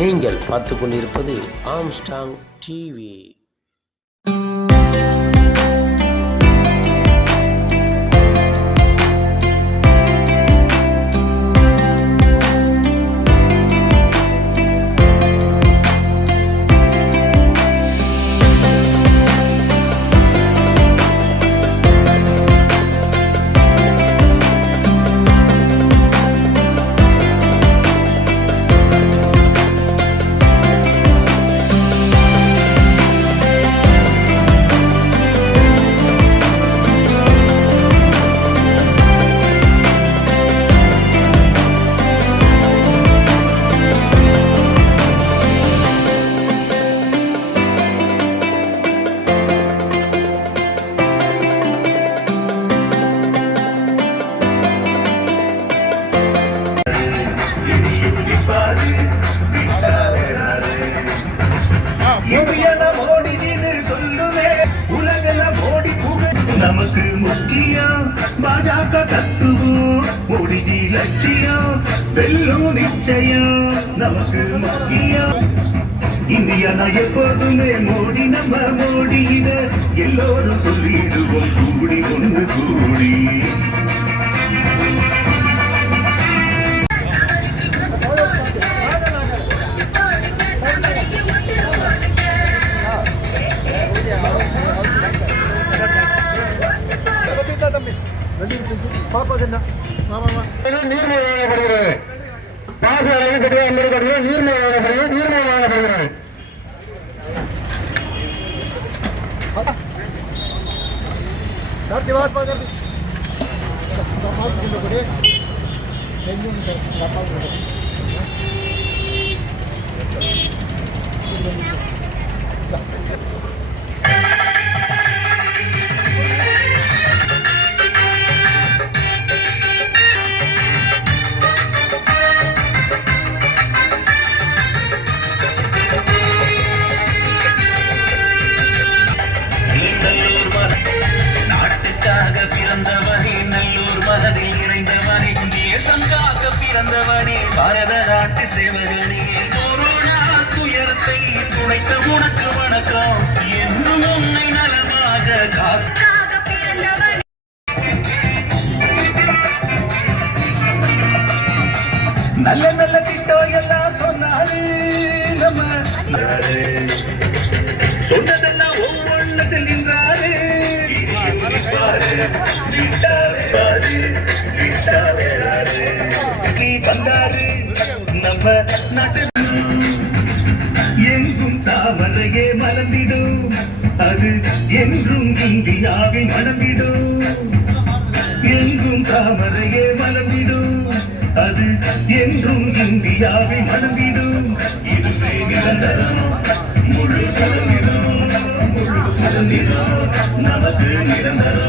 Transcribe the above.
நீங்கள் பார்த்து கொண்டிருப்பது ஆம்ஸ்டாங் டிவி. நமக்கு முக்கியம் பாஜக தத்துவம், மோடிஜி லட்சியம் வெல்லும் நிச்சயம். நமக்கு முக்கியம் இந்தியா, நான் எப்போதுமே மோடி, நம்ம மோடி, இத எல்லோரும் சொல்லிடுவோம் கூடி ஒன்று கூடி. நீர்மூழ்கி வழங்கப்படுகிறது. பாச அளவு கட்டுவது நீர்மூழ்கி வழங்கப்படுகிறது. நீர்மூழ்கி வழங்கப்படுகிறது. பிறந்தவனே பாரத நாட்டு சேவகனே, கொரோனா துயரத்தை துடைத்த உனக்கு வணக்கம். என்னும் உன்னை நலமாக காக்க பிறந்தவனே. நல்ல நல்ல திட்டம் எல்லாம் சொன்னாரு, நம்ம சொன்னதெல்லாம் ஒவ்வொன்று செல்கின்றாரு. வந்தாரு நம்ம நாட்டு. எங்கும் தாமரையே மலர்ந்திடும், அது என்றும் இந்தியாவின் மணந்திடும். எங்கும் தாமரையே மலர்ந்திடும், அது என்றும் இந்தியாவின் மணந்திடும். இதுவே நிரந்தரம், முழு சுதந்திரம், முழு சுதந்திரம் நமக்கு நிரந்தரம்.